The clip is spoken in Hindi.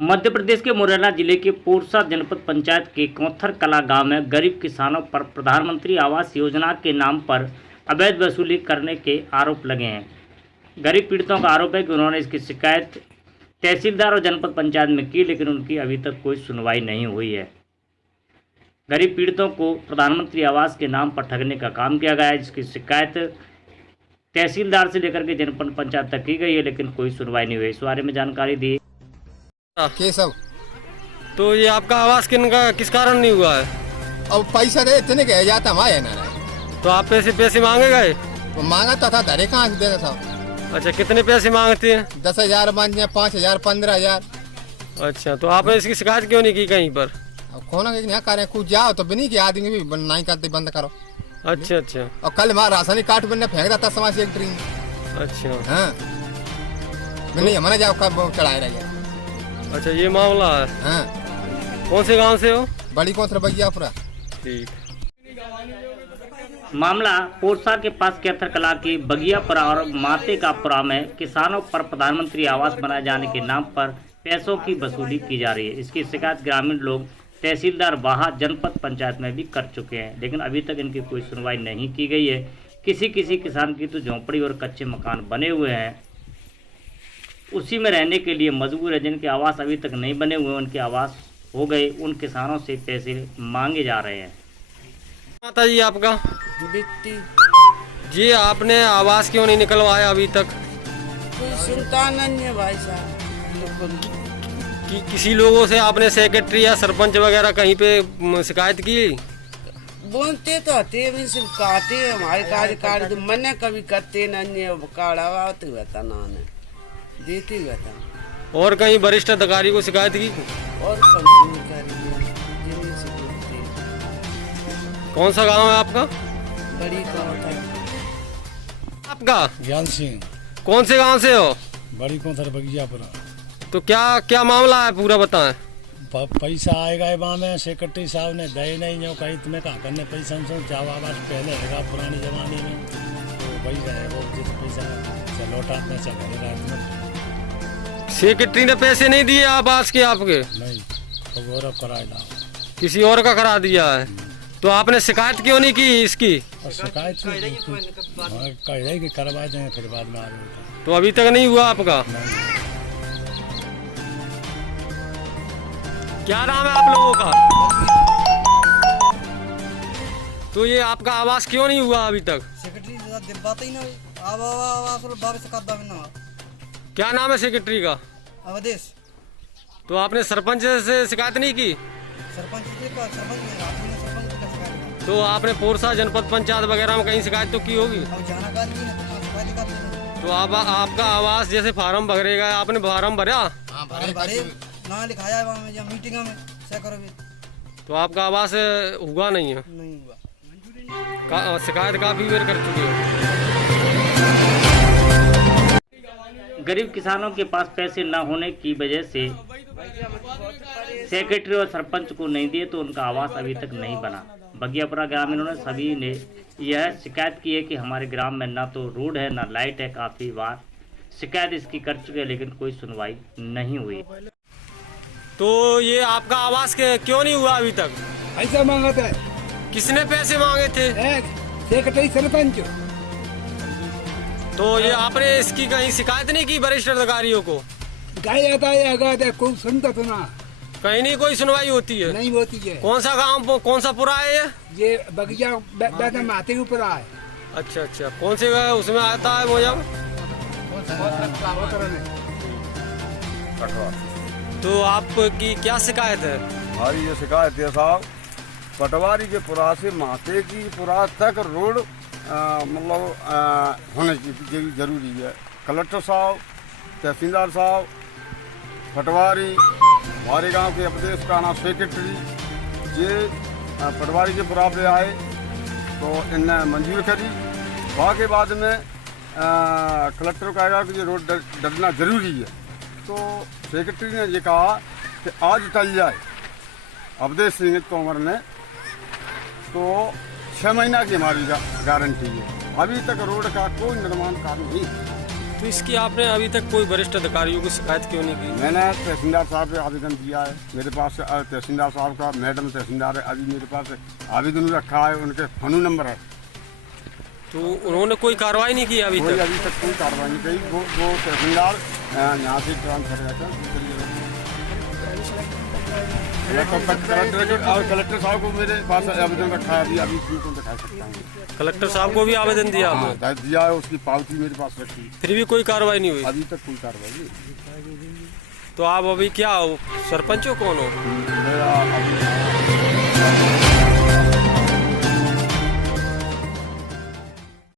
मध्य प्रदेश के मुरैना जिले के पोरसा जनपद पंचायत के कौथर कला गांव में गरीब किसानों पर प्रधानमंत्री आवास योजना के नाम पर अवैध वसूली करने के आरोप लगे हैं। गरीब पीड़ितों का आरोप है कि उन्होंने इसकी शिकायत तहसीलदार और जनपद पंचायत में की, लेकिन उनकी अभी तक कोई सुनवाई नहीं हुई है। गरीब पीड़ितों को प्रधानमंत्री आवास के नाम पर ठगने का काम किया गया है, जिसकी शिकायत तहसीलदार से लेकर के जनपद पंचायत तक की गई है, लेकिन कोई सुनवाई नहीं हुई। इस बारे में जानकारी दी केशव। तो ये आपका आवास किस कारण नहीं हुआ है? अब पैसा दे इतने के जाता हमारे ना। तो आप पैसे मांगे गए? तो मांगा था धरे कहाँ से देना था। अच्छा, कितने पैसे मांगते हैं? 10,000 मान 5,000 15,000। अच्छा, तो आपने इसकी शिकायत क्यों नहीं की कहीं पर? अब खोना यहाँ करें कुछ जाओ तो बनी के आदमी भी नहीं करते, बंद करो। अच्छा अच्छा। और कल हमारा राशन कार्ड बनने फेंक देता समाज सेक्रेटरी में। अच्छा हाँ नहीं हमारा जाओ कब चढ़ाए रह गया। अच्छा, ये मामला है। हाँ। कौन से गांव से हो? बड़ी कौन सा बगियापुरा। ठीक। मामला पोरसा के पास कैथर कला के बगियापुरा और मातेकापुरा में किसानों पर प्रधानमंत्री आवास बनाए जाने के नाम पर पैसों की वसूली की जा रही है। इसकी शिकायत ग्रामीण लोग तहसीलदार बाहा जनपद पंचायत में भी कर चुके हैं, लेकिन अभी तक इनकी कोई सुनवाई नहीं की गई है। किसी किसान की तो झोंपड़ी और कच्चे मकान बने हुए हैं, उसी में रहने के लिए मजबूर है। जिनके आवास अभी तक नहीं बने हुए, उनके आवास हो गए, उन किसानों से पैसे मांगे जा रहे हैं। माता जी आपका बिट्टी जी, आपने आवास क्यों नहीं निकलवाया अभी तक? कोई सुनता नहीं है भाई साहब। किसी लोगों से आपने सेक्रेटरी या सरपंच वगैरह कहीं पे शिकायत की? बोलते तो हते भी सिर्फ कहते हमारे कार्यकारी तो मने कभी करते नहीं है। काढ़ा बता ना देती बता। और कहीं वरिष्ठ अधिकारी को शिकायत की? और कंपनी करी से बोलते। कौन सा गांव है आपका? बड़ी कौथर। आपका ज्ञान सिंह। कौन से गांव से हो? बड़ी कौथर बगियापुरा। तो क्या मामला है, पूरा बताएं। पैसा आएगा वहाँ में सेक्रेटरी साहब ने दे नहीं जो कहीं तुम्हें कहा करने पैसा जाओ आवाज पहले रहेगा पुराने जमाने में तो वही रहे वो जिस पैसा से लौटा अपने से घरे रात में। सेक्रेटरी ने पैसे नहीं दिए आवास के आपके? नहीं, तो गौरव कराएगा किसी और का करा दिया है। तो आपने शिकायत क्यों नहीं की इसकी? और शिकायत कह रही कि करवा देंगे फिर बाद में आगे। तो अभी तक नहीं हुआ आपका? क्या नाम है आप लोगों का? तो ये आपका आवास क्यों नहीं हुआ अभी तक? सेक्रेटरी बात ही ना आवास क्या नाम है सेक्रेटरी का? अवधेश। तो आपने सरपंच से शिकायत नहीं की? सरपंच तो आपने पोरसा जनपद पंचायत वगैरह में कहीं शिकायत तो की होगी? तो आपका आवास जैसे फार्म भरेगा, आपने फार्म भरा? भरे ना लिखाया है मीटिंग में से करो। तो आपका आवास हुआ नहीं है? नहीं हुआ। शिकायत काफी बार कर चुके हो। गरीब किसानों के पास पैसे न होने की वजह से सेक्रेटरी और सरपंच को नहीं दिए, तो उनका आवास अभी तक नहीं बना। बगियापुरा ग्रामीणों ने सभी ने यह शिकायत की है कि हमारे ग्राम में ना तो रोड है ना लाइट है। काफ़ी बार शिकायत इसकी कर चुके हैं, लेकिन कोई सुनवाई नहीं हुई। तो ये आपका आवास क्यों नहीं हुआ अभी तक? ऐसा मांगा था। किसने पैसे मांगे थे? सेक्रेटरी सरपंच। तो ये आपने इसकी कहीं शिकायत नहीं की वरिष्ठ अधिकारियों को? गाया खूब सुनता तो ना, कहीं नहीं कोई सुनवाई होती है? नहीं होती है। कौन सा गांव, कौन सा पुरा है ये बगिया माते के ऊपर है। अच्छा अच्छा, कौन से उसमें आता है वो जब? तो आपकी क्या शिकायत है? हमारी ये शिकायत है साहब, पटवारी के पुरा से माते की पुरा तक रोड मतलब होने की जरूरी है। कलेक्टर साहब, तहसीलदार साहब, पटवारी, हमारे गांव के प्रदेश का नाम सेक्रेटरी, ये पटवारी के पुरा पे आए तो इनने मंजूर करी। वहाँ के बाद में कलेक्टर कहेगा कि ये रोड डलना जरूरी है, तो सेक्रेटरी ने ये कहा कि आज टल जाए। अवधेश सिंह तोमर ने तो 6 महीना की हमारी गारंटी है। अभी तक रोड का कोई निर्माण कार्य नहीं। तो इसकी आपने अभी तक कोई वरिष्ठ अधिकारियों की शिकायत क्यों नहीं की? मैंने तहसीलदार साहब से आवेदन दिया है, मेरे पास तहसीलदार साहब का मैडम तहसीलदार है, अभी मेरे पास आवेदन रखा है, उनके फोन नंबर है, तो उन्होंने कोई कार्रवाई नहीं की अभी कोई तक? अभी तक कोई कार्रवाई नहीं की। वो तहसीलदार यहाँ से ट्रांसफर और कलेक्टर साहब को मेरे पास आवेदन रखा है, अभी को दिखा सकता हूँ। कलेक्टर साहब को भी आवेदन दिया आपने? हाँ, दिया है, उसकी पावती मेरे पास रखी, फिर भी कोई कार्रवाई नहीं हुई? अभी तक कोई कार्रवाई नहीं। तो आप अभी क्या हो, सरपंच हो, कौन हो? मेरा अभी